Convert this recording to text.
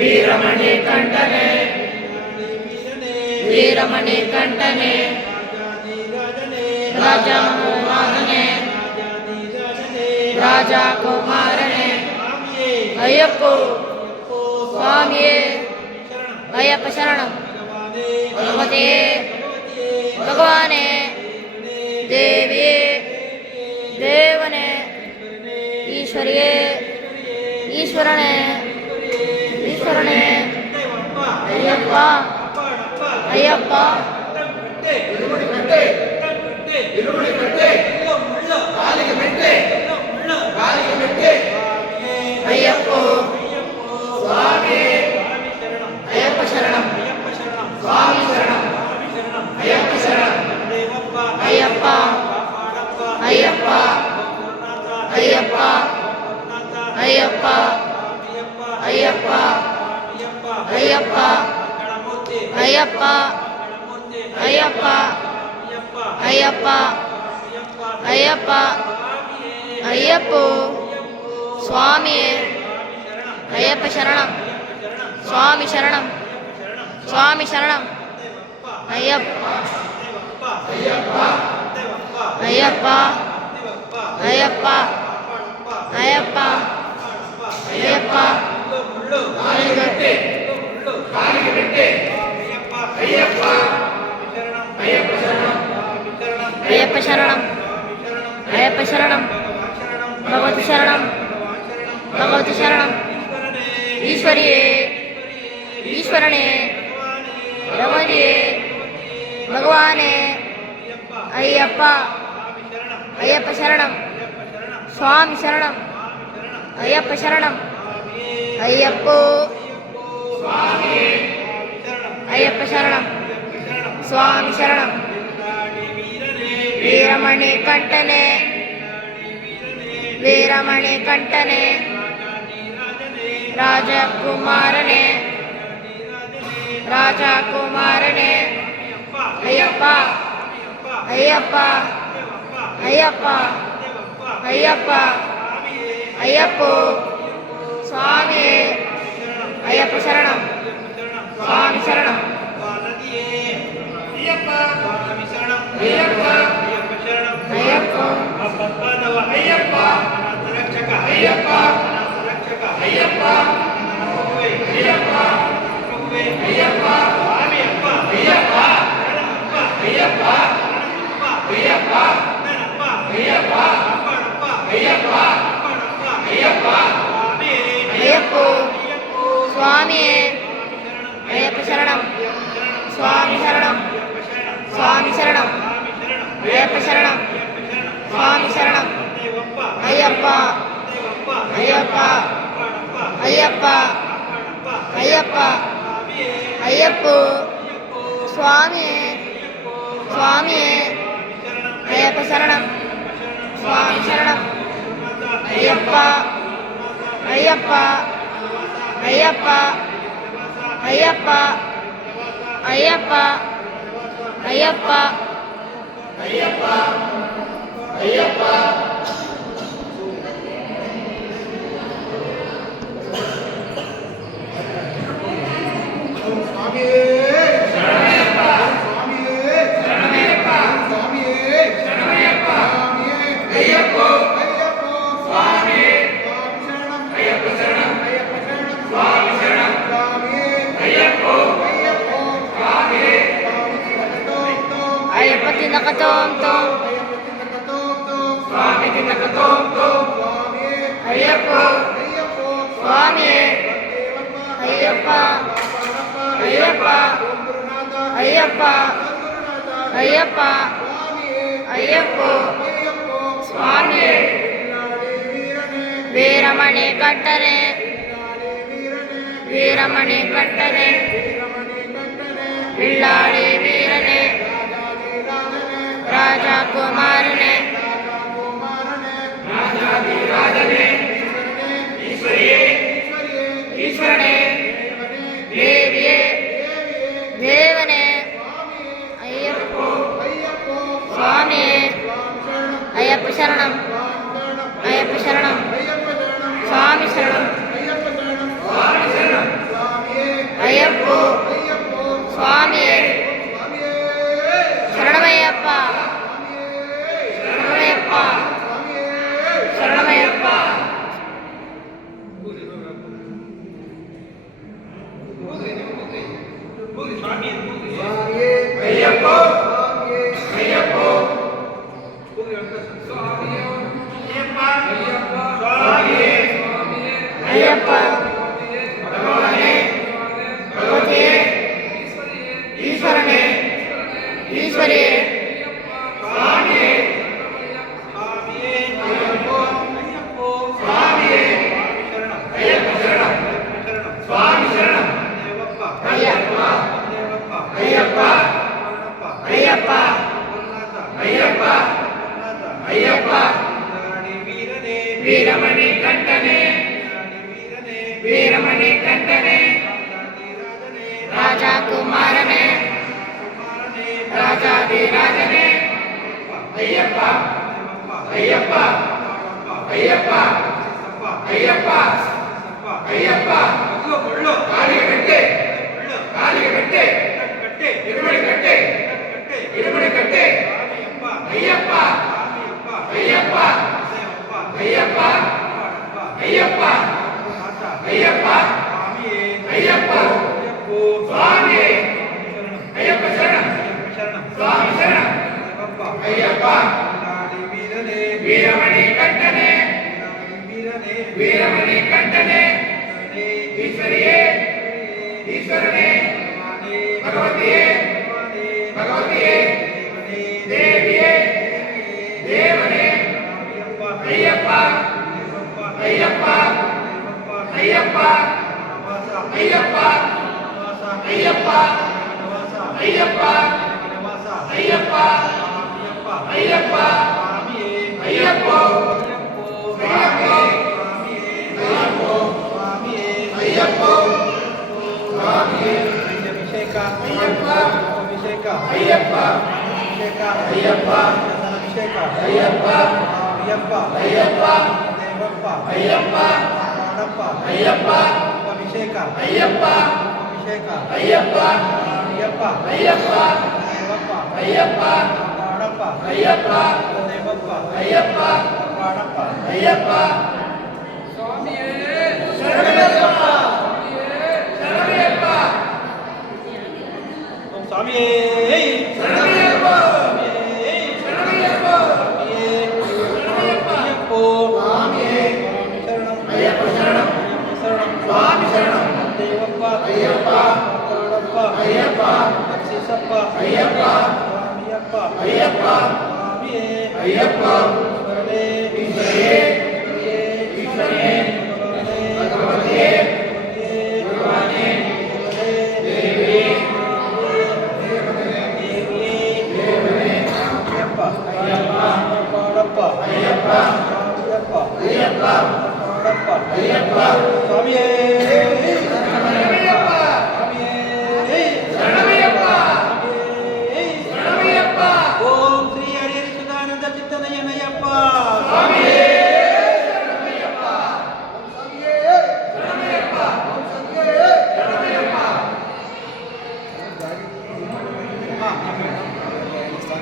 వీరమణి కంఠనే వీరమణి కంఠనే రాజా కుమారనే రాజా కుమారనే అయ్యప్పో స్వామియే అయ్యప్ప శరణం భగవతే భగవానే దేవియే దేవనే ఈశ్వరియే ఈశ్వరనే ఈశ్వరనే అయ్యప్ప అయ్యప్ప అయ్యప్పో స్వామి అయ్యప్ప శరణం స్వామి శరణం అయ్యప్ప శరణం అయ్యప్ప అయ్యప్ప అయ్యప్ప అయ్యప్ప అయ్యప్ప అయ్యప్ప అయ్యప్ప అయ్యప్ప అయ్యప్ప అయ్యప్ప అయ్యప్పో స్వామి అయ్యప్ప శరణం స్వామి శరణం స్వామి శరణం అయ్యప్ప అయ్యప్ప అయ్యప్ప అయ్యప్ప అయ్యప్ప అయ్యప్ప అయ్యప్ప శరణం అయ్యప్ప శరణం భగవతి శరణం భగవతి శరణం ఈశ్వరియే ఈశ్వరనే భగవతియే భగవానే అయ్యప్ప అయ్యప్ప శరణం స్వామి శరణం అయ్యప్ప శరణం అయ్యప్పో అయ్యప్ప శరణం స్వామి శరణం వీరమణి కంఠనే వీరమణి కంఠనే రాజకుమారనే రాజకుమారనే అయ్యప్ప అయ్యప్ప అయ్యప్ప అయ్యప్ప అయ్యప్పో స్వామి అయ్యప్ప శరణం స్వామి శరణం అయ్యప్ప అయ్యప్ప అయ్యప్ప అయ్యప్ప అయ్యప్ప అయ్యప్ప అయ్యప్ప అయ్యప్ప అయ్యప్ప అయ్యప్ప అయ్యప్ప అయ్యప్ప అయ్యప్ప అయ్యప్ప అయ్యప్పో స్వామి అయ్యప్ప శరణం స్వామి శరణం స్వామి శరణం అయ్యప్ప శరణం స్వామి శరణం అయ్యప్ప అయ్యప్ప అయ్యప్ప అయ్యప్ప అయ్యప్పో స్వామి స్వామి అయ్యప్ప శరణం స్వామి శరణం అయ్యప్ప అయ్యప్ప అయ్యప్ప అయ్యప్ప అయ్యప్ప అయ్యప్ప అయ్యప్ప అయ్యప్ప అయ్యప్ప తిన్నకతోం తోం స్వామి తిన్నకతోం తోం అయ్యప్ప స్వామి అయ్యప్ప అయ్యప్ప అయ్యప్ప అయ్యప్ప అయ్యప్ప స్వామి వీరమణి కంఠనే వీరమణి కంఠనే పిల్లాడి వీరనే రాజా కుమారనే ఈశ్వరనే దేవియే దేవనే అయ్యప్ప స్వామి అయ్యప్ప శరణం అయ్యప్ప శరణం స్వామి శరణం ಅಯ್ಯಪ್ಪ ಅಯ್ಯಪ್ಪ ಅಯ್ಯಪ್ಪ ಅಯ್ಯಪ್ಪ ಕೊಳ್ಳು ಕಾಲಿಗೆ ಬೆಟ್ಟೆ ಕಾಲಿಗೆ ಬೆಟ್ಟೆ ಕಟ್ಟೆ ಇರುಮಡಿ ಕಟ್ಟೆ ಇರುಮಡಿ ಕಟ್ಟೆ ಅಯ್ಯಪ್ಪ ಅಯ್ಯಪ್ಪ ಅಯ್ಯಪ್ಪ ಅಯ್ಯಪ್ಪ ಅಯ್ಯಪ್ಪ ಅಯ್ಯಪ್ಪ ಸ್ವಾಮಿ ಅಯ್ಯಪ್ಪ ಶರಣ ಸ್ವಾಮಿ ಶರಣ ಅಯ್ಯಪ್ಪ ವೀರಮಣಿ ಕಂಠನೆ ವೀರಮಣಿ ಕಂಠನೆ ಈಶ್ವರಿಯೇ ಈಶ್ವರನೇ ಭಗವತಿಯೇ ಭಗವತಿಯೇ ದೇವಿಯೇ ದೇವನೇ ಅಯ್ಯಪ್ಪ ಅಯ್ಯಪ್ಪ ಅಯ್ಯಪ್ಪ ಅಯ್ಯಪ್ಪ ಅಯ್ಯಪ್ಪ ಅಯ್ಯಪ್ಪ ಅಯ್ಯಪ್ಪ ಅಯ್ಯಪ್ಪ ಅಯ್ಯಪ್ಪ ಅಯ್ಯಪ್ಪ ಅಭಿಷೇಕ ಅಭಿಷೇಕ ಅಯ್ಯಪ್ಪ ಅಭಿಷೇಕ ಅಯ್ಯಪ್ಪ ಅಭಿಷೇಕ ಅಯ್ಯಪ್ಪ ಅಯ್ಯಪ್ಪ ಅಯ್ಯಪ್ಪ ದೇವಪ್ಪ ಅಯ್ಯಪ್ಪ ಮಾಡಪ್ಪ ಅಯ್ಯಪ್ಪ ಅಭಿಷೇಕ ಅಯ್ಯಪ್ಪ ಅಭಿಷೇಕ ಅಯ್ಯಪ್ಪ ಅಯ್ಯಪ್ಪ ಅಯ್ಯಪ್ಪ ದೇವಪ್ಪ ಅಯ್ಯಪ್ಪ ಮಾಡಪ್ಪ ಅಯ್ಯಪ್ಪ ದೇವಪ್ಪ ಅಯ್ಯಪ್ಪ ಮಾಡಪ್ಪ ಅಯ್ಯಪ್ಪ ಸ್ವಾಮಿಯೇ ಶರಣಯ್ಯಪ್ಪ ಶರಣಯ್ಯಪ್ಪ ಸ್ವಾಮಿಯೇ ಶರಣಯ್ಯಪ್ಪ ಶರಣಯ್ಯಪ್ಪ ಶರಣಯ್ಯಪ್ಪ ಸ್ವಾಮಿಯೇ ಶರಣಂ ಅಯ್ಯಪ್ಪ ಶರಣಂ ಶರಣಂ ಸ್ವಾಮಿ ಶರಣಂ ದೇವಪ್ಪ ಅಯ್ಯಪ್ಪ ಮಾಡಪ್ಪ ಅಯ್ಯಪ್ಪ ರಕ್ಷಿಸಪ್ಪ ಅಯ್ಯಪ್ಪ ಸ್ವಾಮಿಯಪ್ಪ ಅಯ್ಯಪ್ಪ ಸ್ವಾಮಿಯೇ ಅಯ್ಯಪ್ಪ ಶರಣೇ ಈಶ್ವರಿಯೇ ಈಶ್ವರಿಯೇ ಭಗವತಿಯೇ ಭಗವಾನೇ ದೇವಿಯೇ ದೇವನೇ ಅಯ್ಯಪ್ಪ ಅಯ್ಯಪ್ಪ ಮಾಡಪ್ಪ ಅಯ್ಯಪ್ಪ ಅಯ್ಯಪ್ಪ ಅಯ್ಯಪ್ಪ ಮಾಡಪ್ಪ ಅಯ್ಯಪ್ಪ ಸ್ವಾಮಿಯೇ